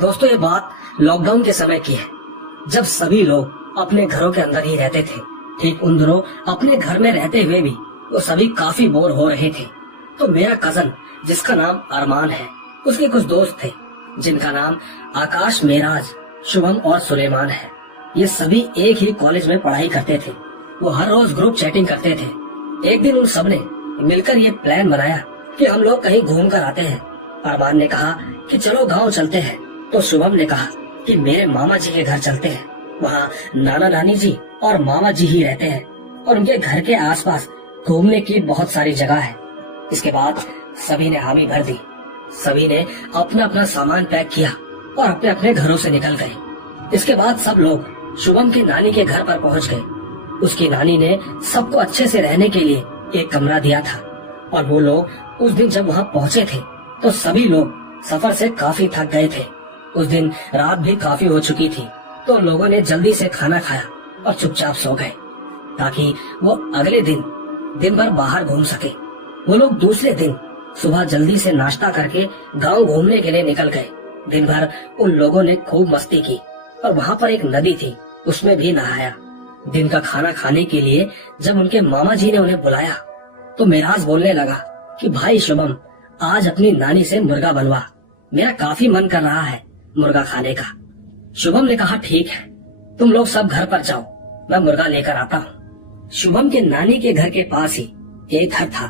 दोस्तों ये बात लॉकडाउन के समय की है, जब सभी लोग अपने घरों के अंदर ही रहते थे। ठीक उन दिनों अपने घर में रहते हुए भी वो सभी काफी बोर हो रहे थे। तो मेरा कजन जिसका नाम अरमान है, उसके कुछ दोस्त थे जिनका नाम आकाश, मेराज, शुभम और सुलेमान है। ये सभी एक ही कॉलेज में पढ़ाई करते थे। वो हर रोज ग्रुप चैटिंग करते थे। एक दिन उन सबने मिलकर ये प्लान बनाया कि हम लोग कहीं घूम कर आते हैं। अरमान ने कहा कि चलो गांव चलते हैं, तो शुभम ने कहा कि मेरे मामा जी के घर चलते हैं। वहाँ नाना नानी जी और मामा जी ही रहते हैं और उनके घर के आसपास घूमने की बहुत सारी जगह है। इसके बाद सभी ने हामी भर दी। सभी ने अपना अपना सामान पैक किया और अपने अपने घरों से निकल गए। इसके बाद सब लोग शुभम की नानी के घर पर पहुंच गए। उसकी नानी ने सबको अच्छे से रहने के लिए एक कमरा दिया था और वो लोग उस दिन जब वहाँ पहुँचे थे तो सभी लोग सफर से काफी थक गए थे। उस दिन रात भी काफी हो चुकी थी, तो लोगों ने जल्दी से खाना खाया और चुपचाप सो गए ताकि वो अगले दिन भर बाहर घूम सके। वो लोग दूसरे दिन सुबह जल्दी से नाश्ता करके गांव घूमने के लिए निकल गए। दिन भर उन लोगों ने खूब मस्ती की और वहाँ पर एक नदी थी, उसमें भी नहाया। दिन का खाना खाने के लिए जब उनके मामा जी ने उन्हें बुलाया तो मेराज बोलने लगा कि भाई शुभम, आज अपनी नानी से मुर्गा बनवा, मेरा काफी मन कर रहा है मुर्गा खाने का। शुभम ने कहा ठीक है, तुम लोग सब घर पर जाओ, मैं मुर्गा लेकर आता हूँ। शुभम के नानी के घर के पास ही एक घर था।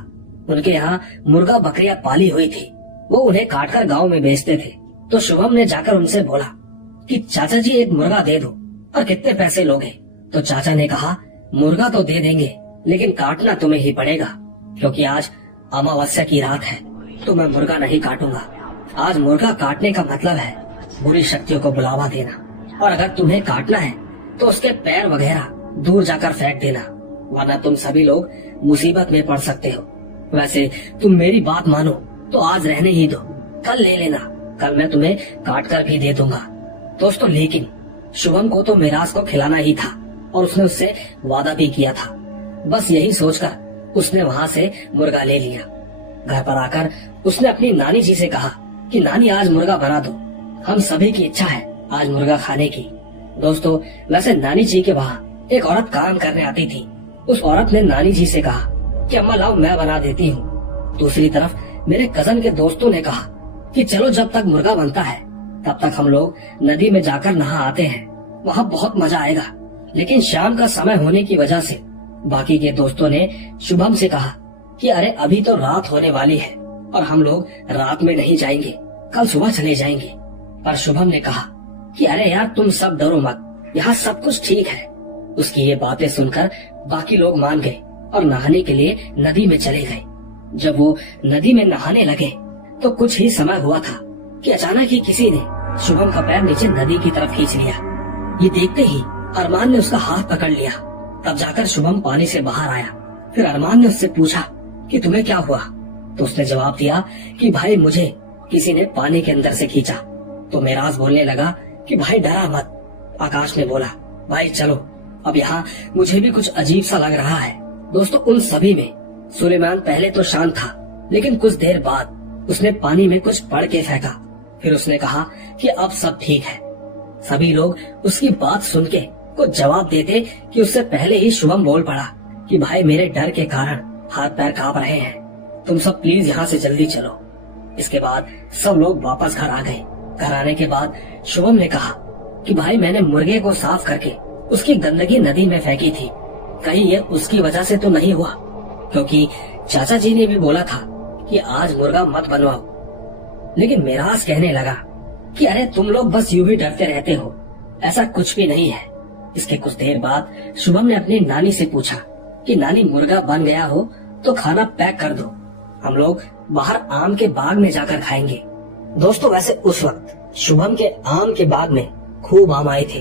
उनके यहाँ मुर्गा बकरियां पाली हुई थी। वो उन्हें काटकर गांव में बेचते थे। तो शुभम ने जाकर उनसे बोला कि चाचा जी एक मुर्गा दे दो, और कितने पैसे लोगे? तो चाचा ने कहा मुर्गा तो दे देंगे, लेकिन काटना तुम्हें ही पड़ेगा, क्योंकि आज अमावस्या की रात है, तो मैं मुर्गा नहीं काटूंगा। आज मुर्गा काटने का मतलब है बुरी शक्तियों को बुलावा देना, और अगर तुम्हें काटना है तो उसके पैर वगैरह दूर जाकर फेंक देना, वरना तुम सभी लोग मुसीबत में पड़ सकते हो। वैसे तुम मेरी बात मानो तो आज रहने ही दो, कल ले लेना, कल मैं तुम्हें काट कर भी दे दूंगा। दोस्तों लेकिन शुभम को तो मेराज को खिलाना ही था और उसने उससे वादा भी किया था। बस यही सोचकर उसने वहाँ से मुर्गा ले लिया। घर पर आकर उसने अपनी नानी जी से कहा कि नानी आज मुर्गा बना दो, हम सभी की इच्छा है आज मुर्गा खाने की। दोस्तों वैसे नानी जी के वहाँ एक औरत काम करने आती थी। उस औरत ने नानी जी से कहा कि अम्मा लाओ मैं बना देती हूँ। दूसरी तरफ मेरे कजन के दोस्तों ने कहा कि चलो जब तक मुर्गा बनता है तब तक हम लोग नदी में जाकर नहा आते हैं, वहाँ बहुत मजा आएगा। लेकिन शाम का समय होने की वजह से बाकी के दोस्तों ने शुभम से कहा कि अरे अभी तो रात होने वाली है और हम लोग रात में नहीं जाएंगे, कल सुबह चले जाएंगे। पर शुभम ने कहा कि अरे यार तुम सब डरो मत, यहाँ सब कुछ ठीक है। उसकी ये बातें सुनकर बाकी लोग मान गए और नहाने के लिए नदी में चले गए। जब वो नदी में नहाने लगे तो कुछ ही समय हुआ था कि अचानक ही किसी ने शुभम का पैर नीचे नदी की तरफ खींच लिया। ये देखते ही अरमान ने उसका हाथ पकड़ लिया। तब जाकर शुभम पानी से बाहर आया। फिर अरमान ने उससे पूछा कि तुम्हें क्या हुआ? तो उसने जवाब दिया कि भाई मुझे किसी ने पानी के अंदर से खींचा। तो मेराज बोलने लगा कि भाई डरा मत। आकाश ने बोला भाई चलो, अब यहाँ मुझे भी अजीब सा लग रहा है। दोस्तों उन सभी में सुलेमान पहले तो शांत था, लेकिन कुछ देर बाद उसने पानी में कुछ पढ़ के फेंका। फिर उसने कहा कि अब सब ठीक है। सभी लोग उसकी बात सुन के कुछ जवाब देते कि उससे पहले ही शुभम बोल पड़ा कि भाई मेरे डर के कारण हाथ पैर कांप रहे हैं, तुम सब प्लीज यहाँ से जल्दी चलो। इसके बाद सब लोग वापस घर आ गए। घर आने के बाद शुभम ने कहा कि भाई मैंने मुर्गे को साफ करके उसकी गंदगी नदी में फेंकी थी, कहीं ये उसकी वजह से तो नहीं हुआ, क्योंकि चाचा जी ने भी बोला था कि आज मुर्गा मत बनवाओ। लेकिन मेराज कहने लगा कि अरे तुम लोग बस यूं ही डरते रहते हो, ऐसा कुछ भी नहीं है। इसके कुछ देर बाद शुभम ने अपनी नानी से पूछा कि नानी मुर्गा बन गया हो तो खाना पैक कर दो, हम लोग बाहर आम के बाग में जाकर खाएंगे। दोस्तों वैसे उस वक्त शुभम के आम के बाग में खूब आम आए थे,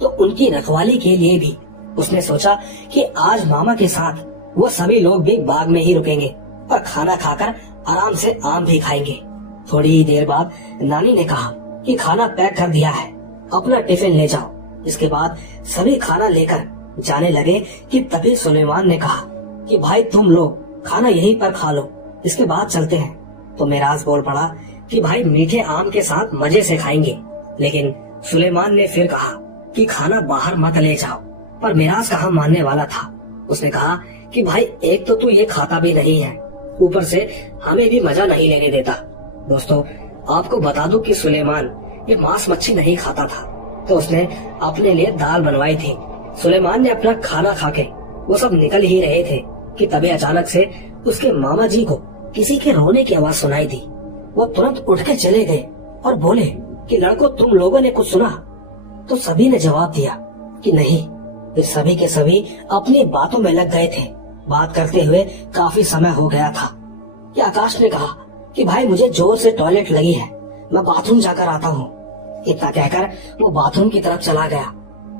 तो उनकी रखवाली के लिए भी उसने सोचा कि आज मामा के साथ वो सभी लोग भी बाग में ही रुकेंगे और खाना खाकर आराम से आम भी खाएंगे। थोड़ी ही देर बाद नानी ने कहा कि खाना पैक कर दिया है, अपना टिफिन ले जाओ। इसके बाद सभी खाना लेकर जाने लगे कि तभी सुलेमान ने कहा कि भाई तुम लोग खाना यहीं पर खा लो, इसके बाद चलते हैं। तो मेराज बोल पड़ा कि भाई मीठे आम के साथ मजे से खाएंगे, लेकिन सुलेमान ने फिर कहा कि खाना बाहर मत ले जाओ, पर मिराज कहाँ मानने वाला था। उसने कहा कि भाई एक तो तू ये खाता भी नहीं है, ऊपर से हमें भी मजा नहीं लेने देता। दोस्तों आपको बता दूं कि सुलेमान ये मांस मच्छी नहीं खाता था, तो उसने अपने लिए दाल बनवाई थी। सुलेमान ने अपना खाना खाके वो सब निकल ही रहे थे कि तभी अचानक से उसके मामा जी को किसी के रोने की आवाज सुनाई दी। वो तुरंत उठ के चले गए और बोले कि लड़कों तुम लोगों ने कुछ सुना? तो सभी ने जवाब दिया कि नहीं। फिर सभी के सभी अपनी बातों में लग गए थे। बात करते हुए काफी समय हो गया था कि आकाश ने कहा कि भाई मुझे जोर से टॉयलेट लगी है, मैं बाथरूम जाकर आता हूँ। इतना कहकर वो बाथरूम की तरफ चला गया,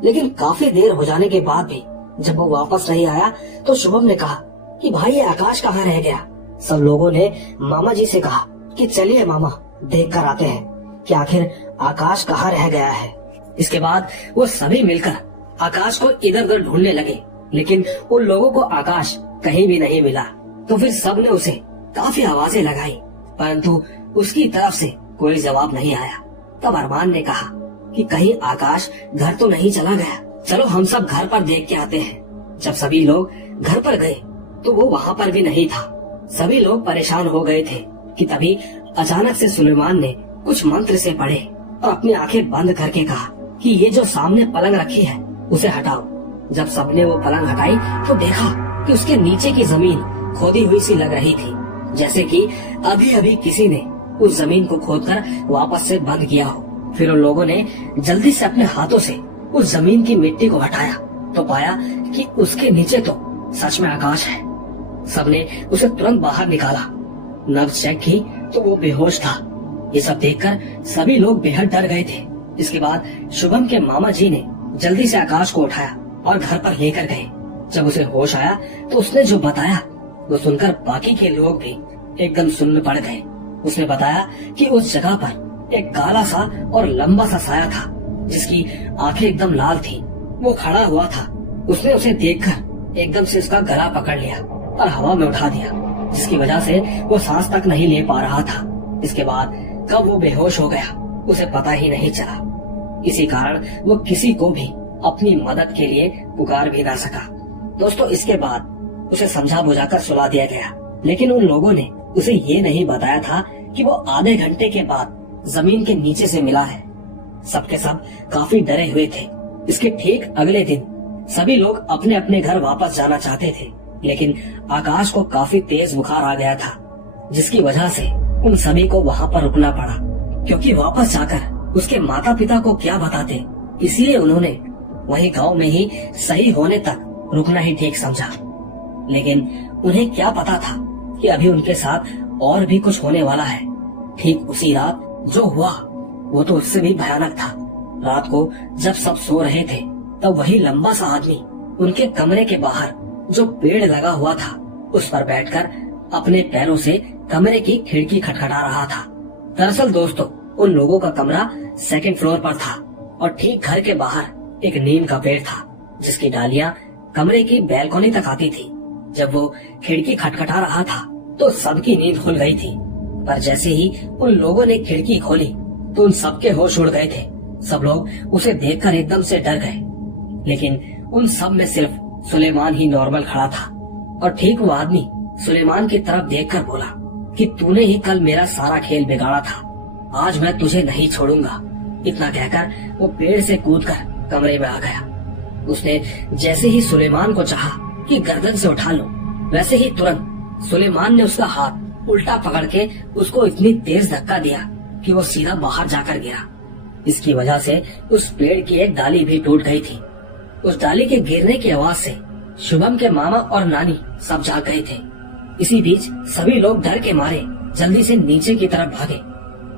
लेकिन काफी देर हो जाने के बाद भी जब वो वापस नहीं आया तो शुभम ने कहा कि भाई ये आकाश कहाँ रह गया। सब लोगों ने मामा जी से कहा कि चलिए मामा देख कर आते हैं कि आखिर आकाश कहाँ रह गया है। इसके बाद वो सभी मिलकर आकाश को इधर उधर ढूंढने लगे, लेकिन उन लोगों को आकाश कहीं भी नहीं मिला। तो फिर सब ने उसे काफी आवाजें लगाई, परंतु उसकी तरफ से कोई जवाब नहीं आया। तब अरमान ने कहा कि कहीं आकाश घर तो नहीं चला गया, चलो हम सब घर पर देख के आते हैं। जब सभी लोग घर पर गए तो वो वहाँ पर भी नहीं था। सभी लोग परेशान हो गए थे कि तभी अचानक से सुलेमान ने कुछ मंत्र से पढ़े और अपनी आंखें बंद करके कहा कि ये जो सामने पलंग रखी है उसे हटाओ। जब सबने वो पलंग हटाई तो देखा कि उसके नीचे की जमीन खोदी हुई सी लग रही थी, जैसे कि अभी अभी किसी ने उस जमीन को खोदकर वापस से बंद किया हो। फिर उन लोगों ने जल्दी से अपने हाथों से उस जमीन की मिट्टी को हटाया तो पाया कि उसके नीचे तो सच में आकाश है। सबने उसे तुरंत बाहर निकाला, नब्ज चेक की तो वो बेहोश था। ये सब देखकर सभी लोग बेहद डर गए थे। इसके बाद शुभम के मामा जी ने जल्दी से आकाश को उठाया और घर पर लेकर गए। जब उसे होश आया तो उसने जो बताया वो सुनकर बाकी के लोग भी एकदम सुन्न पड़ गए। उसने बताया कि उस जगह पर एक काला सा और लंबा सा साया था जिसकी आंखें एकदम लाल थी। वो खड़ा हुआ था। उसने उसे देखकर एकदम से उसका गला पकड़ लिया और हवा में उठा दिया, जिसकी वजह से वो सांस तक नहीं ले पा रहा था। इसके बाद कब वो बेहोश हो गया उसे पता ही नहीं चला। इसी कारण वो किसी को भी अपनी मदद के लिए पुकार भी ना सका। दोस्तों इसके बाद उसे समझा बुझाकर सुला दिया गया, लेकिन उन लोगों ने उसे ये नहीं बताया था कि वो आधे घंटे के बाद जमीन के नीचे से मिला है। सबके सब काफी डरे हुए थे। इसके ठीक अगले दिन सभी लोग अपने अपने घर वापस जाना चाहते थे, लेकिन आकाश को काफी तेज बुखार आ गया था, जिसकी वजह से उन सभी को वहाँ पर रुकना पड़ा, क्योंकि वापस जाकर उसके माता पिता को क्या बताते। इसलिए उन्होंने वही गांव में ही सही होने तक रुकना ही ठीक समझा। लेकिन उन्हें क्या पता था कि अभी उनके साथ और भी कुछ होने वाला है। ठीक उसी रात जो हुआ वो तो उससे भी भयानक था। रात को जब सब सो रहे थे तब वही लंबा सा आदमी उनके कमरे के बाहर जो पेड़ लगा हुआ था उस पर बैठकर अपने पैरों से कमरे की खिड़की खटखटा रहा था। दरअसल दोस्तों उन लोगों का कमरा सेकंड फ्लोर पर था और ठीक घर के बाहर एक नीम का पेड़ था जिसकी डालियां कमरे की बैल्कनी तक आती थी। जब वो खिड़की खटखटा रहा था तो सबकी नींद खुल गई थी, पर जैसे ही उन लोगों ने खिड़की खोली तो उन सबके होश उड़ गए थे। सब लोग उसे देखकर एकदम से डर गए, लेकिन उन सब में सिर्फ सुलेमान ही नॉर्मल खड़ा था। और ठीक वो आदमी सुलेमान की तरफ देखकर बोला कि तूने ही कल मेरा सारा खेल बिगाड़ा था, आज मैं तुझे नहीं छोड़ूंगा। इतना कहकर वो पेड़ से कूदकर कमरे में आ गया। उसने जैसे ही सुलेमान को चाहा कि गर्दन से उठा लो, वैसे ही तुरंत सुलेमान ने उसका हाथ उल्टा पकड़ के उसको इतनी तेज धक्का दिया कि वो सीधा बाहर जाकर गिरा। इसकी वजह से उस पेड़ की एक डाली भी टूट गई थी। उस डाली के गिरने की आवाज से शुभम के मामा और नानी सब जाग गए थे। इसी बीच सभी लोग डर के मारे जल्दी से नीचे की तरफ भागे।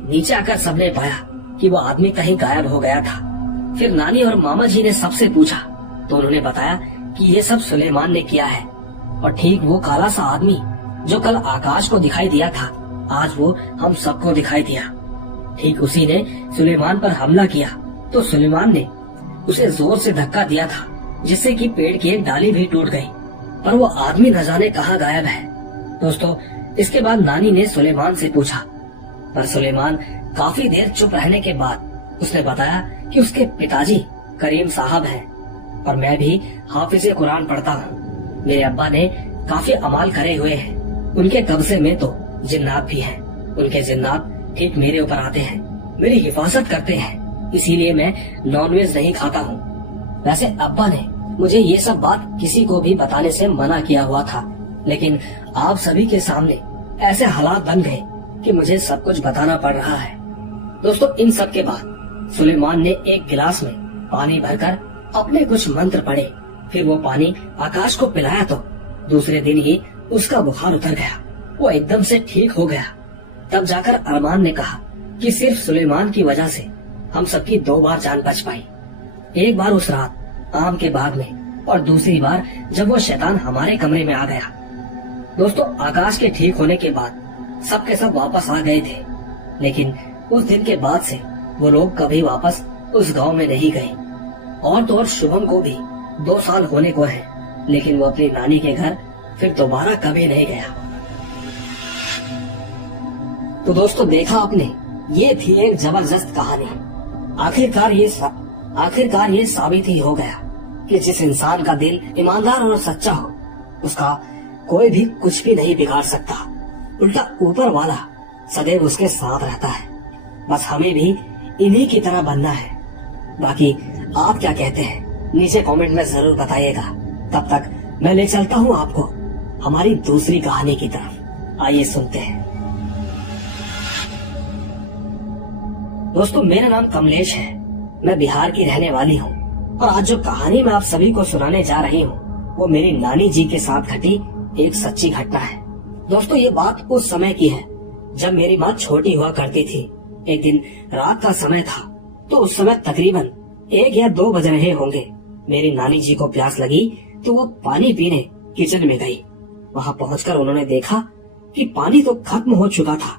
नीचे आकर सबने पाया कि वो आदमी कहीं गायब हो गया था। फिर नानी और मामा जी ने सबसे पूछा तो उन्होंने बताया कि ये सब सुलेमान ने किया है। और ठीक वो काला सा आदमी जो कल आकाश को दिखाई दिया था, आज वो हम सबको दिखाई दिया। ठीक उसी ने सुलेमान पर हमला किया तो सुलेमान ने उसे जोर से धक्का दिया था, जिससे कि पेड़ की एक डाली भी टूट गई। पर वो आदमी न जाने कहाँ गायब है। दोस्तों इसके बाद नानी ने सुलेमान से पूछा, पर सुलेमान काफी देर चुप रहने के बाद उसने बताया कि उसके पिताजी करीम साहब हैं और मैं भी हाफिज़े कुरान पढ़ता हूँ। मेरे अब्बा ने काफी अमाल करे हुए हैं। उनके कब्जे में तो जिन्नात भी हैं। उनके जिन्नात ठीक मेरे ऊपर आते हैं, मेरी हिफाजत करते हैं, इसीलिए मैं नॉनवेज नहीं खाता हूँ। वैसे अब्बा ने मुझे ये सब बात किसी को भी बताने से मना किया हुआ था, लेकिन आप सभी के सामने ऐसे हालात बन गए कि मुझे सब कुछ बताना पड़ रहा है। दोस्तों, इन सब के बाद सुलेमान ने एक गिलास में पानी भरकर अपने कुछ मंत्र पढ़े। फिर वो पानी आकाश को पिलाया तो दूसरे दिन ही उसका बुखार उतर गया। वो एकदम से ठीक हो गया। तब जाकर अरमान ने कहा कि सिर्फ सुलेमान की वजह से हम सबकी 2 बार जान बच पाई। एक बार उस रात आम के बाग में और दूसरी बार जब वो शैतान हमारे कमरे में आ गया। दोस्तों, आकाश के ठीक होने के बाद सब के सब वापस आ गए थे, लेकिन उस दिन के बाद से वो लोग कभी वापस उस गांव में नहीं गए। और तो और शुभम को भी 2 साल होने को है, लेकिन वो अपनी नानी के घर फिर दोबारा कभी नहीं गया। तो दोस्तों, देखा आपने, ये थी एक जबरदस्त कहानी। आखिरकार ये साबित ही हो गया कि जिस इंसान का दिल ईमानदार और सच्चा हो, उसका कोई भी कुछ भी नहीं बिगाड़ सकता। उल्टा ऊपर वाला सदैव उसके साथ रहता है। बस हमें भी इन्हीं की तरह बनना है। बाकी आप क्या कहते हैं नीचे कमेंट में जरूर बताइएगा। तब तक मैं ले चलता हूँ आपको हमारी दूसरी कहानी की तरफ। आइए सुनते हैं। दोस्तों, मेरा नाम कमलेश है। मैं बिहार की रहने वाली हूँ और आज जो कहानी मैं आप सभी को सुनाने जा रही हूँ वो मेरी नानी जी के साथ घटी एक सच्ची घटना है। दोस्तों, ये बात उस समय की है जब मेरी माँ छोटी हुआ करती थी। एक दिन रात का समय था, तो उस समय तकरीबन 1 या 2 बज रहे होंगे। मेरी नानी जी को प्यास लगी तो वो पानी पीने किचन में गई। वहाँ पहुंचकर उन्होंने देखा कि पानी तो खत्म हो चुका था।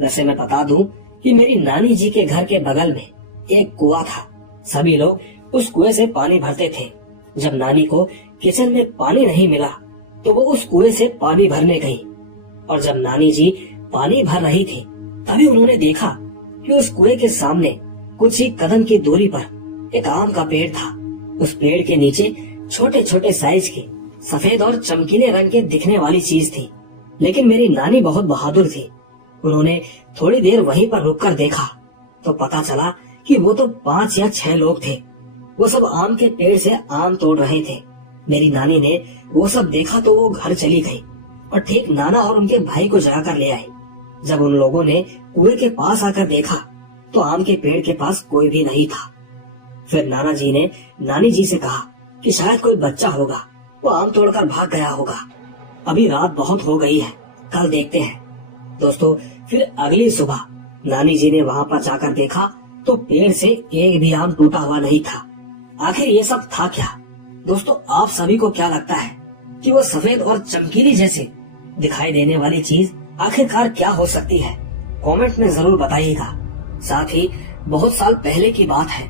वैसे मैं बता दूं कि मेरी नानी जी के घर के बगल में एक कुआं था। सभी लोग उस कुएं से पानी भरते थे। जब नानी को किचन में पानी नहीं मिला तो वो उस कुएं से पानी भरने गई और जब नानी जी पानी भर रही थी तभी उन्होंने देखा कि उस कुएं के सामने कुछ ही कदम की दूरी पर एक आम का पेड़ था। उस पेड़ के नीचे छोटे छोटे साइज की सफेद और चमकीले रंग के दिखने वाली चीज थी। लेकिन मेरी नानी बहुत बहादुर थी। उन्होंने थोड़ी देर वहीं पर रुककर देखा तो पता चला कि वो तो 5 या 6 लोग थे। वो सब आम के पेड़ से आम तोड़ रहे थे। मेरी नानी ने वो सब देखा तो वो घर चली गई और ठीक नाना और उनके भाई को जगा कर ले आई। जब उन लोगों ने कुएं के पास आकर देखा तो आम के पेड़ के पास कोई भी नहीं था। फिर नाना जी ने नानी जी से कहा कि शायद कोई बच्चा होगा, वो आम तोड़कर भाग गया होगा। अभी रात बहुत हो गई है, कल देखते हैं। दोस्तों, फिर अगली सुबह नानी जी ने वहाँ पर जाकर देखा तो पेड़ से एक भी आम टूटा हुआ नहीं था। आखिर ये सब था क्या? दोस्तों, आप सभी को क्या लगता है कि वो सफेद और चमकीली जैसे दिखाई देने वाली चीज आखिरकार क्या हो सकती है? कमेंट में जरूर बताइएगा। साथ ही बहुत साल पहले की बात है,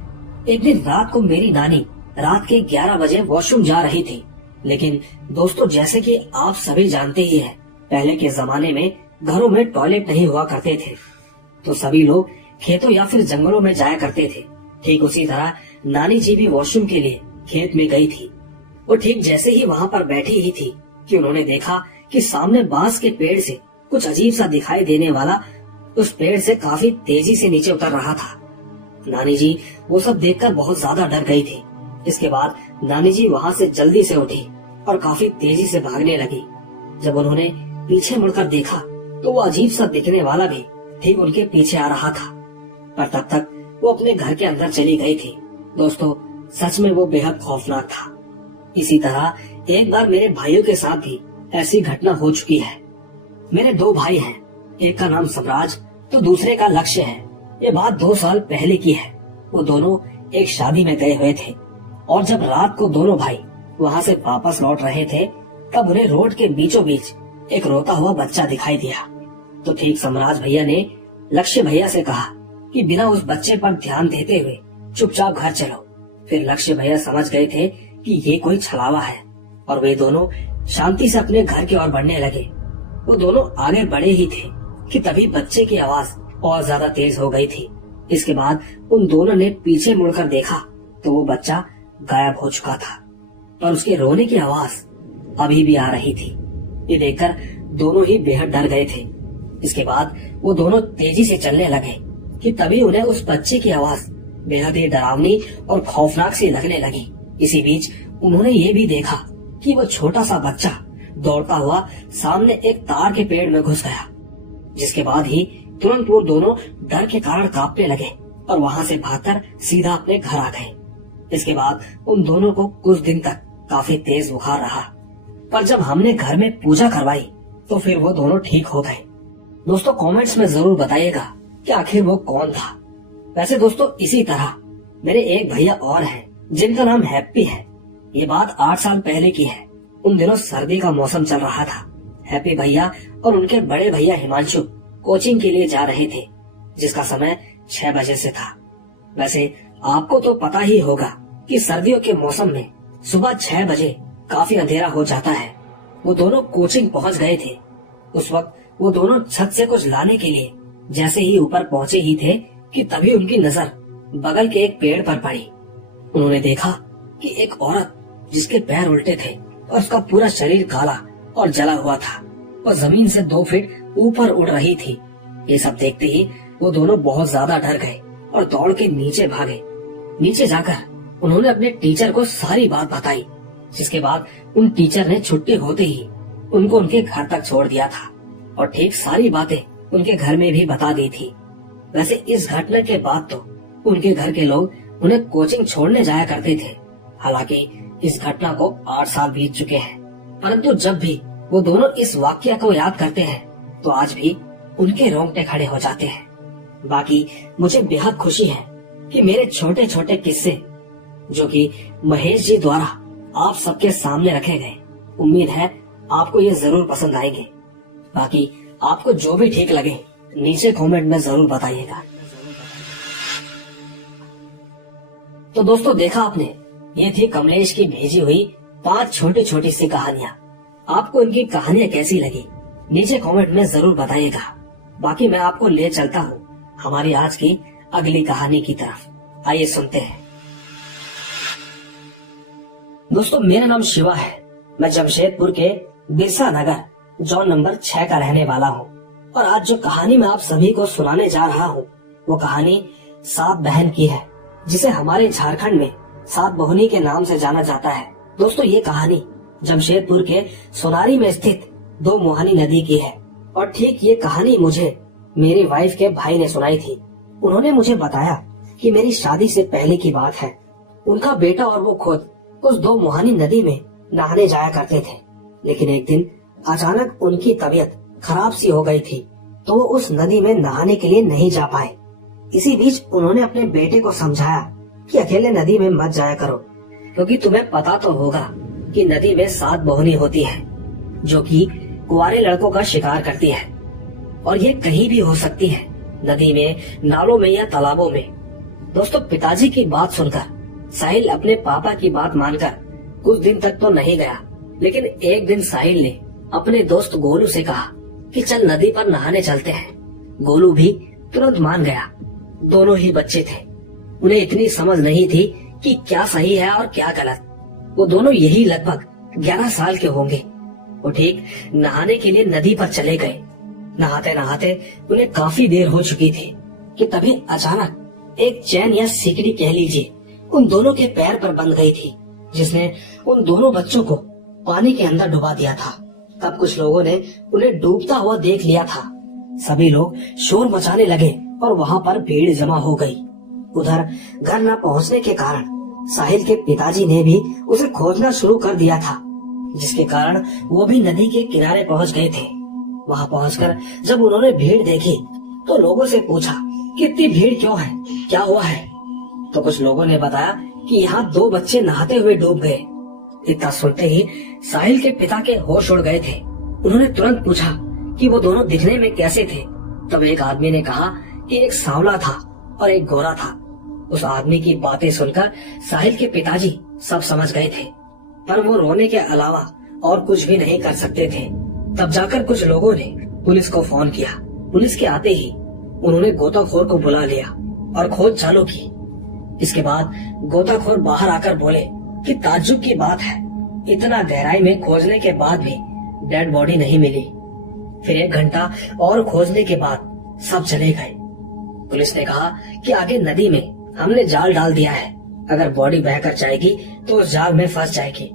एक दिन रात को मेरी नानी रात के 11 बजे वॉशरूम जा रही थी। लेकिन दोस्तों, जैसे कि आप सभी जानते ही हैं, पहले के जमाने में घरों में टॉयलेट नहीं हुआ करते थे, तो सभी लोग खेतों या फिर जंगलों में जाया करते थे। ठीक उसी तरह नानी जी भी वॉशरूम के लिए खेत में गई थी। वो ठीक जैसे ही वहाँ पर बैठी ही थी कि उन्होंने देखा कि सामने बांस के पेड़ से कुछ अजीब सा दिखाई देने वाला उस पेड़ से काफी तेजी से नीचे उतर रहा था। नानी जी वो सब देखकर बहुत ज्यादा डर गई थी। इसके बाद नानी जी वहाँ से जल्दी से उठी और काफी तेजी से भागने लगी। जब उन्होंने पीछे मुड़कर देखा तो वो अजीब सा दिखने वाला भी ठीक उनके पीछे आ रहा था, पर तब तक वो अपने घर के अंदर चली गई थी। दोस्तों, सच में वो बेहद खौफनाक था। इसी तरह एक बार मेरे भाइयों के साथ भी ऐसी घटना हो चुकी है। मेरे 2 भाई हैं, एक का नाम सम्राज तो दूसरे का लक्ष्य है। ये बात 2 साल पहले की है। वो दोनों एक शादी में गए हुए थे और जब रात को दोनों भाई वहाँ से वापस लौट रहे थे तब उन्हें रोड के बीचों बीच एक रोता हुआ बच्चा दिखाई दिया। तो ठीक सम्राज भैया ने लक्ष्य भैया से कहा कि बिना उस बच्चे पर ध्यान देते हुए चुपचाप घर चलो। फिर लक्ष्य भैया समझ गए थे कि ये कोई छलावा है और वे दोनों शांति से अपने घर की ओर बढ़ने लगे। वो दोनों आगे बढ़े ही थे कि तभी बच्चे की आवाज और ज्यादा तेज हो गई थी इसके बाद उन दोनों ने पीछे मुड़कर देखा तो वो बच्चा गायब हो चुका था, पर उसके रोने की आवाज अभी भी आ रही थी। ये देखकर दोनों ही बेहद डर गए थे। इसके बाद वो दोनों तेजी से चलने लगे कि तभी उन्हें उस बच्चे की आवाज बेहद ही डरावनी और खौफनाक सी लगने लगी। इसी बीच उन्होंने ये भी देखा कि वो छोटा सा बच्चा दौड़ता हुआ सामने एक तार के पेड़ में घुस गया, जिसके बाद ही तुरंत वो दोनों डर के कारण कांपने लगे और वहां से भागकर सीधा अपने घर आ गए। इसके बाद उन दोनों को कुछ दिन तक काफी तेज बुखार रहा, पर जब हमने घर में पूजा करवाई तो फिर वो दोनों ठीक हो गए। दोस्तों कमेंट्स में जरूर बताइएगा कि आखिर वो कौन था। वैसे दोस्तों इसी तरह मेरे एक भैया और हैं जिनका नाम हैप्पी है। ये बात 8 साल पहले की है। उन दिनों सर्दी का मौसम चल रहा था। हैप्पी भैया और उनके बड़े भैया हिमांशु कोचिंग के लिए जा रहे थे, जिसका समय 6 बजे से था। वैसे आपको तो पता ही होगा कि सर्दियों के मौसम में सुबह 6 बजे काफी अंधेरा हो जाता है। वो दोनों कोचिंग पहुंच गए थे। उस वक्त वो दोनों छत से कुछ लाने के लिए जैसे ही ऊपर पहुंचे ही थे कि तभी उनकी नजर बगल के एक पेड़ पर पड़ी। उन्होंने देखा कि एक औरत जिसके पैर उल्टे थे और उसका पूरा शरीर काला और जला हुआ था, वो जमीन से 2 फीट ऊपर उड़ रही थी। ये सब देखते ही वो दोनों बहुत ज्यादा डर गए और दौड़ के नीचे भागे। नीचे जाकर उन्होंने अपने टीचर को सारी बात बताई, जिसके बाद उन टीचर ने छुट्टी होते ही उनको उनके घर तक छोड़ दिया था और ठीक सारी बातें उनके घर में भी बता दी थी। वैसे इस घटना के बाद तो उनके घर के लोग उन्हें कोचिंग छोड़ने जाया करते थे। हालांकि इस घटना को 8 साल बीत चुके हैं, परंतु जब भी वो दोनों इस वाकया को याद करते हैं तो आज भी उनके रोंगटे खड़े हो जाते हैं। बाकी मुझे बेहद खुशी है कि मेरे छोटे छोटे किस्से जो कि महेश जी द्वारा आप सबके सामने रखे गए, उम्मीद है आपको ये जरूर पसंद आएंगे। बाकी आपको जो भी ठीक लगे नीचे कमेंट में जरूर बताइएगा। तो दोस्तों देखा आपने, ये थी कमलेश की भेजी हुई 5 छोटी छोटी सी कहानियाँ। आपको इनकी कहानियाँ कैसी लगी नीचे कमेंट में जरूर बताइएगा। बाकी मैं आपको ले चलता हूँ हमारी आज की अगली कहानी की तरफ। आइए सुनते हैं। दोस्तों मेरा नाम शिवा है। मैं जमशेदपुर के बिरसा नगर जोन नंबर 6 का रहने वाला हूँ और आज जो कहानी मैं आप सभी को सुनाने जा रहा हूँ वो कहानी 7 बहन की है, जिसे हमारे झारखंड में 7 बहुनी के नाम से जाना जाता है। दोस्तों ये कहानी जमशेदपुर के सोनारी में स्थित 2 मोहानी नदी की है और ठीक ये कहानी मुझे मेरी वाइफ के भाई ने सुनाई थी। उन्होंने मुझे बताया कि मेरी शादी से पहले की बात है। उनका बेटा और वो खुद उस 2 मोहानी नदी में नहाने जाया करते थे, लेकिन एक दिन अचानक उनकी तबीयत खराब सी हो गई थी तो वो उस नदी में नहाने के लिए नहीं जा पाए। इसी बीच उन्होंने अपने बेटे को समझाया कि अकेले नदी में मत जाया करो, क्योंकि तुम्हें पता तो होगा कि नदी में 7 बहुनी होती है जो कि कुंवारे लड़कों का शिकार करती है और ये कहीं भी हो सकती है, नदी में, नालों में या तालाबों में। दोस्तों पिताजी की बात सुनकर साहिल अपने पापा की बात मानकर कुछ दिन तक तो नहीं गया, लेकिन एक दिन साहिल ने अपने दोस्त गोलू से कहा कि चल नदी पर नहाने चलते हैं। गोलू भी तुरंत मान गया। दोनों ही बच्चे थे, उन्हें इतनी समझ नहीं थी कि क्या सही है और क्या गलत। वो दोनों यही लगभग 11 साल के होंगे। वो ठीक नहाने के लिए नदी पर चले गए। नहाते नहाते उन्हें काफी देर हो चुकी थी कि तभी अचानक एक चैन या सिकड़ी कह लीजिए उन दोनों के पैर पर बंध गई थी, जिसने उन दोनों बच्चों को पानी के अंदर डुबा दिया था। तब कुछ लोगों ने उन्हें डूबता हुआ देख लिया था। सभी लोग शोर मचाने लगे और वहाँ पर भीड़ जमा हो गई। उधर घर न पहुँचने के कारण साहिल के पिताजी ने भी उसे खोजना शुरू कर दिया था, जिसके कारण वो भी नदी के किनारे पहुँच गए थे। वहाँ पहुँचकर जब उन्होंने भीड़ देखी तो लोगों से पूछा कि इतनी भीड़ क्यों है, क्या हुआ है? तो कुछ लोगों ने बताया कि यहाँ 2 बच्चे नहाते हुए डूब गए। इतना सुनते ही साहिल के पिता के होश उड़ गए थे। उन्होंने तुरंत पूछा कि वो दोनों दिखने में कैसे थे। तब एक आदमी ने कहा कि एक सांवला था और एक गोरा था। उस आदमी की बातें सुनकर साहिल के पिताजी सब समझ गए थे, पर वो रोने के अलावा और कुछ भी नहीं कर सकते थे। तब जाकर कुछ लोगों ने पुलिस को फोन किया। पुलिस के आते ही उन्होंने गोताखोर को बुला लिया और खोज चालू की। इसके बाद गोताखोर बाहर आकर बोले कि ताज्जुब की बात है, इतना गहराई में खोजने के बाद भी डेड बॉडी नहीं मिली। फिर 1 घंटा और खोजने के बाद सब चले गए। पुलिस ने कहा कि आगे नदी में हमने जाल डाल दिया है, अगर बॉडी बहकर जाएगी तो उस जाल में फंस जाएगी।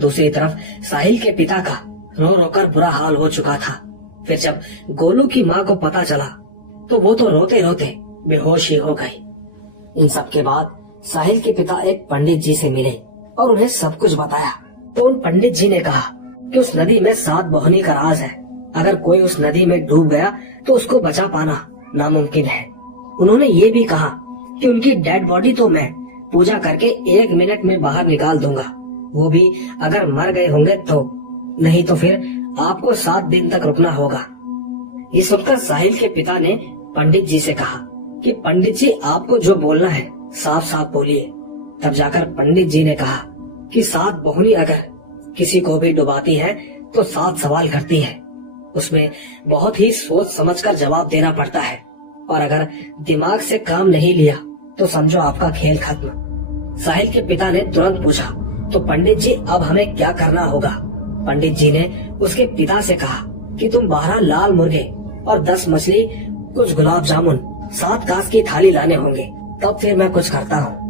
दूसरी तरफ साहिल के पिता का रो रोकर बुरा हाल हो चुका था। फिर जब गोलू की माँ को पता चला तो वो तो रोते रोते बेहोश ही हो गई। इन सब के बाद साहिल के पिता एक पंडित जी से मिले और उन्हें सब कुछ बताया। तो उन पंडित जी ने कहा कि उस नदी में 7 बोहनी का राज है, अगर कोई उस नदी में डूब गया तो उसको बचा पाना नामुमकिन है। उन्होंने ये भी कहा कि उनकी डेड बॉडी तो मैं पूजा करके 1 मिनट में बाहर निकाल दूंगा, वो भी अगर मर गए होंगे तो, नहीं तो फिर आपको 7 दिन तक रुकना होगा। ये सुनकर साहिल के पिता ने पंडित जी से कहा कि पंडित जी आपको जो बोलना है साफ साफ बोलिए। तब जाकर पंडित जी ने कहा कि 7 बोहनी अगर किसी को भी डुबाती है तो 7 सवाल करती है, उसमें बहुत ही सोच समझकर जवाब देना पड़ता है, और अगर दिमाग से काम नहीं लिया तो समझो आपका खेल खत्म। साहिल के पिता ने तुरंत पूछा, तो पंडित जी अब हमें क्या करना होगा? पंडित जी ने उसके पिता से कहा कि तुम 12 लाल मुर्गे और 10 मछली, कुछ गुलाब जामुन, 7 कांच की थाली लाने होंगे, तब फिर मैं कुछ करता हूँ।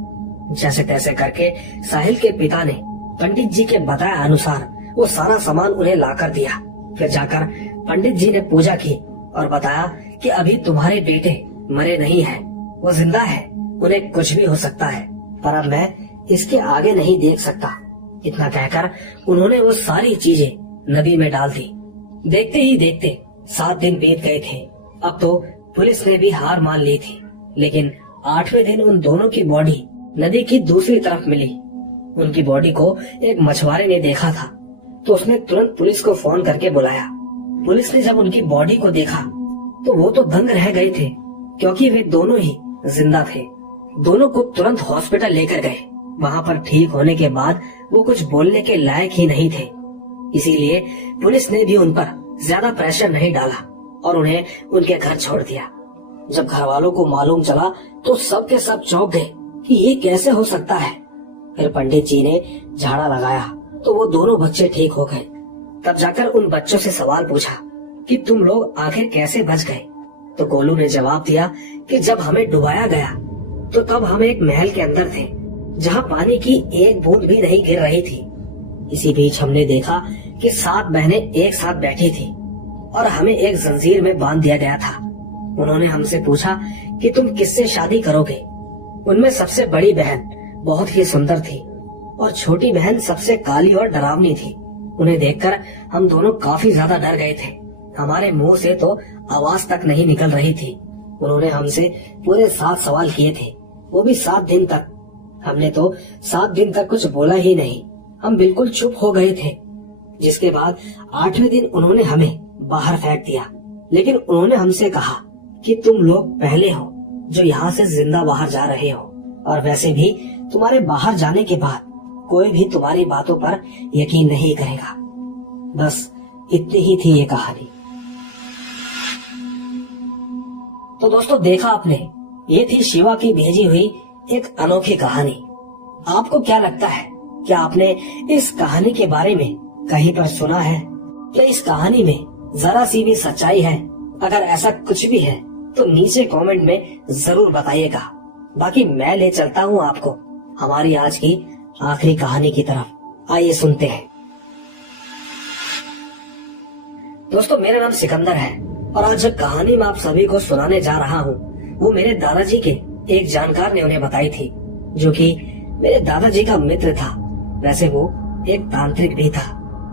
जैसे तैसे करके साहिल के पिता ने पंडित जी के बताए अनुसार वो सारा सामान उन्हें लाकर दिया। फिर जाकर पंडित जी ने पूजा की और बताया कि अभी तुम्हारे बेटे मरे नहीं हैं, वो जिंदा है, उन्हें कुछ भी हो सकता है, पर अब मैं इसके आगे नहीं देख सकता। इतना कहकर उन्होंने वो सारी चीजें नदी में डाल दी। देखते ही देखते 7 दिन बीत गए थे। अब तो पुलिस ने भी हार मान ली थी, लेकिन 8वें दिन उन दोनों की बॉडी नदी की दूसरी तरफ मिली। उनकी बॉडी को एक मछुआरे ने देखा था, तो उसने तुरंत पुलिस को फोन करके बुलाया। पुलिस ने जब उनकी बॉडी को देखा तो वो तो दंग रह गए थे, क्योंकि वे दोनों ही जिंदा थे। दोनों को तुरंत हॉस्पिटल लेकर गए। वहाँ पर ठीक होने के बाद वो कुछ बोलने के लायक ही नहीं थे, इसीलिए पुलिस ने भी उन पर ज्यादा प्रेशर नहीं डाला और उन्हें उनके घर छोड़ दिया। जब घर वालों को मालूम चला तो सब के सब चौंक गए कि ये कैसे हो सकता है। फिर पंडित जी ने झाड़ा लगाया तो वो दोनों बच्चे ठीक हो गए। तब जाकर उन बच्चों से सवाल पूछा कि तुम लोग आखिर कैसे बच गए? तो गोलू ने जवाब दिया कि जब हमें डुबाया गया तो तब हम एक महल के अंदर थे, जहाँ पानी की एक बूंद भी नहीं गिर रही थी। इसी बीच हमने देखा कि 7 बहनें एक साथ बैठी थी और हमें एक जंजीर में बांध दिया गया था। उन्होंने हमसे पूछा कि तुम किससे शादी करोगे? उनमें सबसे बड़ी बहन बहुत ही सुंदर थी और छोटी बहन सबसे काली और डरावनी थी। उन्हें देखकर हम दोनों काफी ज्यादा डर गए थे। हमारे मुंह से तो आवाज तक नहीं निकल रही थी। उन्होंने हमसे पूरे 7 सवाल किए थे, वो भी 7 दिन तक। हमने तो 7 दिन तक कुछ बोला ही नहीं, हम बिल्कुल चुप हो गए थे। जिसके बाद 8वें दिन उन्होंने हमें बाहर फेंक दिया, लेकिन उन्होंने हमसे कहा कि तुम लोग पहले हो जो यहाँ से जिंदा बाहर जा रहे हो, और वैसे भी तुम्हारे बाहर जाने के बाद कोई भी तुम्हारी बातों पर यकीन नहीं करेगा। बस इतनी ही थी ये कहानी। तो दोस्तों देखा आपने, ये थी शिवा की भेजी हुई एक अनोखी कहानी। आपको क्या लगता है, क्या आपने इस कहानी के बारे में कहीं पर सुना है? क्या इस कहानी में जरा सी भी सच्चाई है? अगर ऐसा कुछ भी है तो नीचे कमेंट में जरूर बताइएगा। बाकी मैं ले चलता हूँ आपको हमारी आज की आखिरी कहानी की तरफ। आइए सुनते हैं। दोस्तों मेरा नाम सिकंदर है और आज जो कहानी मैं आप सभी को सुनाने जा रहा हूँ वो मेरे दादाजी के एक जानकार ने उन्हें बताई थी, जो कि मेरे दादाजी का मित्र था। वैसे वो एक तांत्रिक भी था।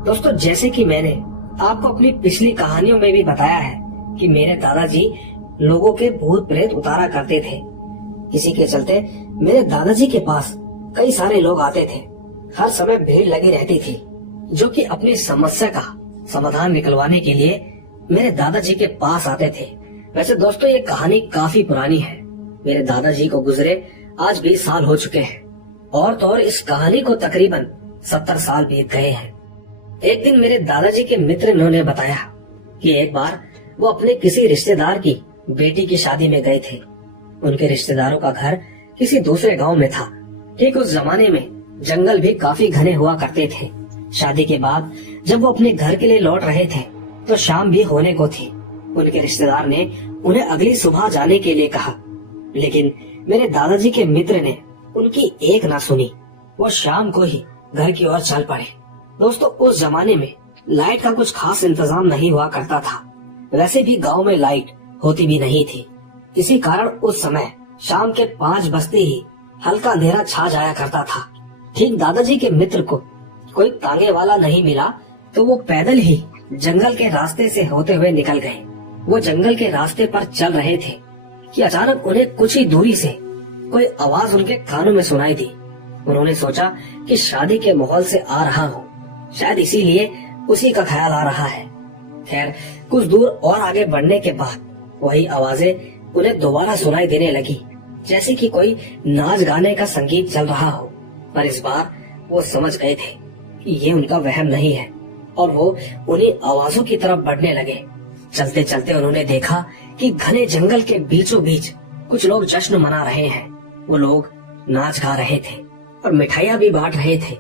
दोस्तों जैसे कि मैंने आपको अपनी पिछली कहानियों में भी बताया है कि मेरे दादाजी लोगों के भूत प्रेत उतारा करते थे। इसी के चलते मेरे दादाजी के पास कई सारे लोग आते थे। हर समय भीड़ लगी रहती थी, जो कि अपनी समस्या का समाधान निकलवाने के लिए मेरे दादाजी के पास आते थे। वैसे दोस्तों ये कहानी काफी पुरानी है। मेरे दादाजी को गुजरे आज 20 साल हो चुके हैं, और तो और इस कहानी को तकरीबन 70 साल बीत गए हैं। एक दिन मेरे दादाजी के मित्र ने उन्हें बताया कि एक बार वो अपने किसी रिश्तेदार की बेटी की शादी में गए थे। उनके रिश्तेदारों का घर किसी दूसरे गांव में था। ठीक उस जमाने में जंगल भी काफी घने हुआ करते थे। शादी के बाद जब वो अपने घर के लिए लौट रहे थे तो शाम भी होने को थी। उनके रिश्तेदार ने उन्हें अगली सुबह जाने के लिए कहा, लेकिन मेरे दादाजी के मित्र ने उनकी एक ना सुनी। वो शाम को ही घर की ओर चल पड़े। दोस्तों, उस जमाने में लाइट का कुछ खास इंतजाम नहीं हुआ करता था। वैसे भी गांव में लाइट होती भी नहीं थी। इसी कारण उस समय शाम के 5 बजते ही हल्का अंधेरा छा जाया करता था। ठीक दादाजी के मित्र को कोई तांगे वाला नहीं मिला तो वो पैदल ही जंगल के रास्ते से होते हुए निकल गए। वो जंगल के रास्ते पर चल रहे थे कि अचानक उन्हें कुछ ही दूरी से कोई आवाज उनके कानों में सुनाई दी। उन्होंने सोचा कि शादी के माहौल से आ रहा हो, शायद इसीलिए उसी का ख्याल आ रहा है। खैर, कुछ दूर और आगे बढ़ने के बाद वही आवाजें उन्हें दोबारा सुनाई देने लगी, जैसे कि कोई नाच गाने का संगीत चल रहा हो। पर इस बार वो समझ गए थे कि ये उनका वहम नहीं है और वो उन्हीं आवाजों की तरफ बढ़ने लगे। चलते चलते उन्होंने देखा कि घने जंगल के बीचों बीच कुछ लोग जश्न मना रहे हैं। वो लोग नाच गा रहे थे और मिठाइयाँ भी बांट रहे थे।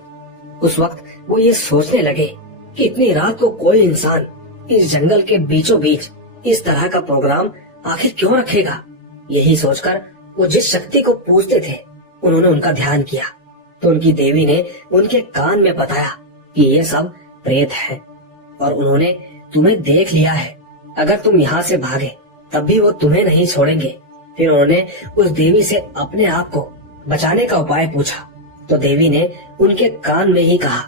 उस वक्त वो ये सोचने लगे कि इतनी रात को कोई इंसान इस जंगल के बीचों बीच इस तरह का प्रोग्राम आखिर क्यों रखेगा। यही सोचकर वो जिस शक्ति को पूजते थे उन्होंने उनका ध्यान किया तो उनकी देवी ने उनके कान में बताया कि ये सब प्रेत है और उन्होंने तुम्हें देख लिया है। अगर तुम यहाँ से भागे तब भी वो तुम्हें नहीं छोड़ेंगे। फिर उन्होंने उस देवी से अपने आप को बचाने का उपाय पूछा तो देवी ने उनके कान में ही कहा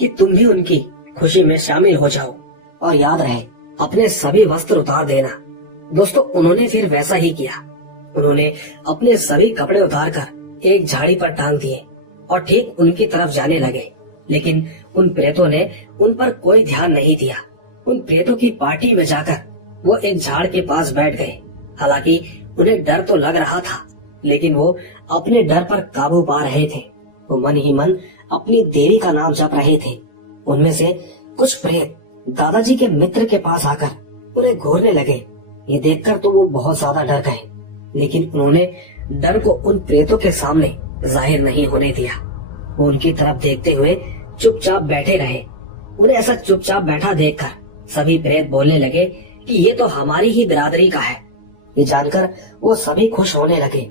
कि तुम भी उनकी खुशी में शामिल हो जाओ और याद रहे अपने सभी वस्त्र उतार देना। दोस्तों, उन्होंने फिर वैसा ही किया। उन्होंने अपने सभी कपड़े उतारकर एक झाड़ी पर टांग दिए और ठीक उनकी तरफ जाने लगे। लेकिन उन प्रेतों ने उन पर कोई ध्यान नहीं दिया। उन प्रेतों की पार्टी में जाकर वो एक झाड़ के पास बैठ गए। हालांकि उन्हें डर तो लग रहा था, लेकिन वो अपने डर पर काबू पा रहे थे। वो मन ही मन अपनी देवी का नाम जप रहे थे। उनमें से कुछ प्रेत दादाजी के मित्र के पास आकर उन्हें घूरने लगे। ये देखकर तो वो बहुत ज्यादा डर गए, लेकिन उन्होंने डर को उन प्रेतों के सामने जाहिर नहीं होने दिया। वो उनकी तरफ देखते हुए चुपचाप बैठे रहे। उन्हें ऐसा चुपचाप बैठा देखकर सभी प्रेत बोलने लगे कि ये तो हमारी ही बिरादरी का है। ये जानकर वो सभी खुश होने लगे।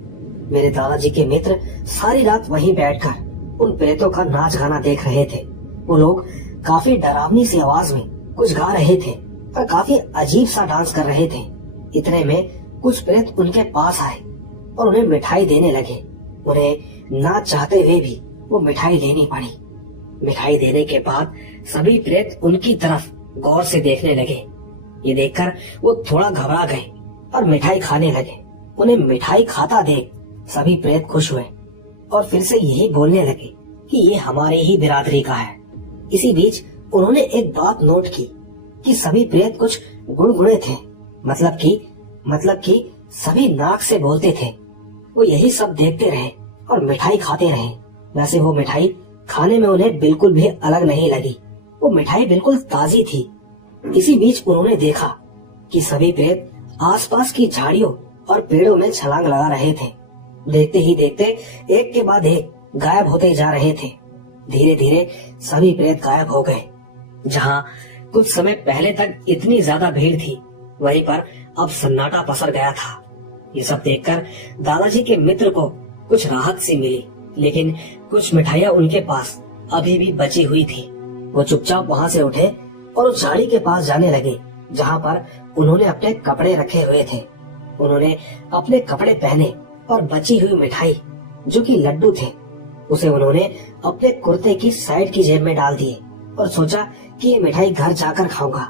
मेरे दादाजी के मित्र सारी रात वहीं बैठकर उन प्रेतों का नाच गाना देख रहे थे। वो लोग काफी डरावनी सी आवाज में कुछ गा रहे थे और काफी अजीब सा डांस कर रहे थे। इतने में कुछ प्रेत उनके पास आए और उन्हें मिठाई देने लगे। उन्हें ना चाहते हुए भी वो मिठाई लेनी पड़ी। मिठाई देने के बाद सभी प्रेत उनकी तरफ गौर से देखने लगे। ये देखकर वो थोड़ा घबरा गए और मिठाई खाने लगे। उन्हें मिठाई खाता देख सभी प्रेत खुश हुए और फिर से यही बोलने लगे कि ये हमारी ही बिरादरी का है। इसी बीच उन्होंने एक बात नोट की कि सभी प्रेत कुछ गुड़गुड़े थे, मतलब कि सभी नाक से बोलते थे। वो यही सब देखते रहे और मिठाई खाते रहे। वैसे वो मिठाई खाने में उन्हें बिल्कुल भी अलग नहीं लगी। वो मिठाई बिल्कुल ताजी थी। इसी बीच उन्होंने देखा कि सभी प्रेत आसपास की झाड़ियों और पेड़ों में छलांग लगा रहे थे। देखते ही देखते एक के बाद एक गायब होते जा रहे थे। धीरे धीरे सभी प्रेत गायब हो गए। जहाँ कुछ समय पहले तक इतनी ज्यादा भीड़ थी, वहीं पर अब सन्नाटा पसर गया था। ये सब देखकर दादाजी के मित्र को कुछ राहत सी मिली, लेकिन कुछ मिठाइयाँ उनके पास अभी भी बची हुई थी। वो चुपचाप वहाँ से उठे और उस झाड़ी के पास जाने लगे जहाँ पर उन्होंने अपने कपड़े रखे हुए थे। उन्होंने अपने कपड़े पहने और बची हुई मिठाई, जो कि लड्डू थे, उसे उन्होंने अपने कुर्ते की साइड की जेब में डाल दिए और सोचा कि ये मिठाई घर जाकर खाऊंगा।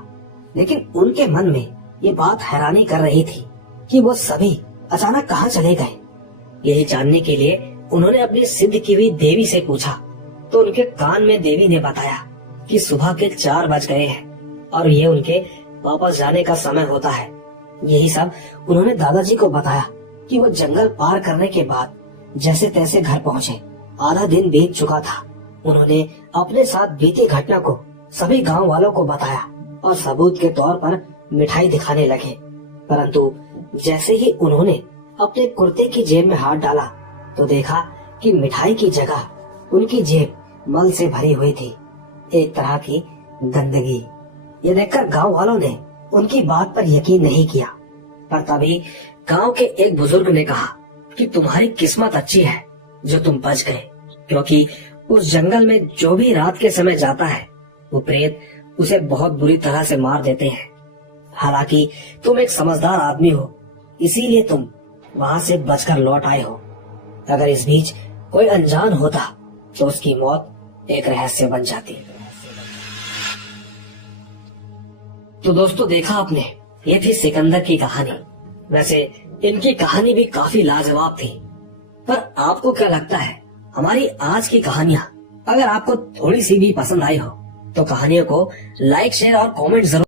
लेकिन उनके मन में ये बात हैरानी कर रही थी कि वो सभी अचानक कहाँ चले गए। यही जानने के लिए उन्होंने अपनी सिद्ध की हुई देवी से पूछा तो उनके कान में देवी ने बताया कि सुबह के 4 बज गए हैं और ये उनके वापस जाने का समय होता है। यही सब उन्होंने दादाजी को बताया कि वो जंगल पार करने के बाद जैसे तैसे घर पहुँचे। आधा दिन बीत चुका था। उन्होंने अपने साथ बीती घटना को सभी गांव वालों को बताया और सबूत के तौर पर मिठाई दिखाने लगे। परंतु जैसे ही उन्होंने अपने कुर्ते की जेब में हाथ डाला तो देखा कि मिठाई की जगह उनकी जेब मल से भरी हुई थी, एक तरह की गंदगी। ये देखकर गांव वालों ने उनकी बात पर यकीन नहीं किया, पर तभी गांव के एक बुजुर्ग ने कहा कि तुम्हारी किस्मत अच्छी है जो तुम बच गए, क्योंकि उस जंगल में जो भी रात के समय जाता है वो प्रेत उसे बहुत बुरी तरह से मार देते हैं। हालांकि तुम एक समझदार आदमी हो, इसीलिए तुम वहाँ से बचकर लौट आए हो। अगर इस बीच कोई अनजान होता तो उसकी मौत एक रहस्य बन जाती। तो दोस्तों देखा आपने, ये थी सिकंदर की कहानी। वैसे इनकी कहानी भी काफी लाजवाब थी, पर आपको क्या लगता है हमारी आज की कहानियां अगर आपको थोड़ी सी भी पसंद आई हो तो कहानियों को लाइक, शेयर और कमेंट जरूर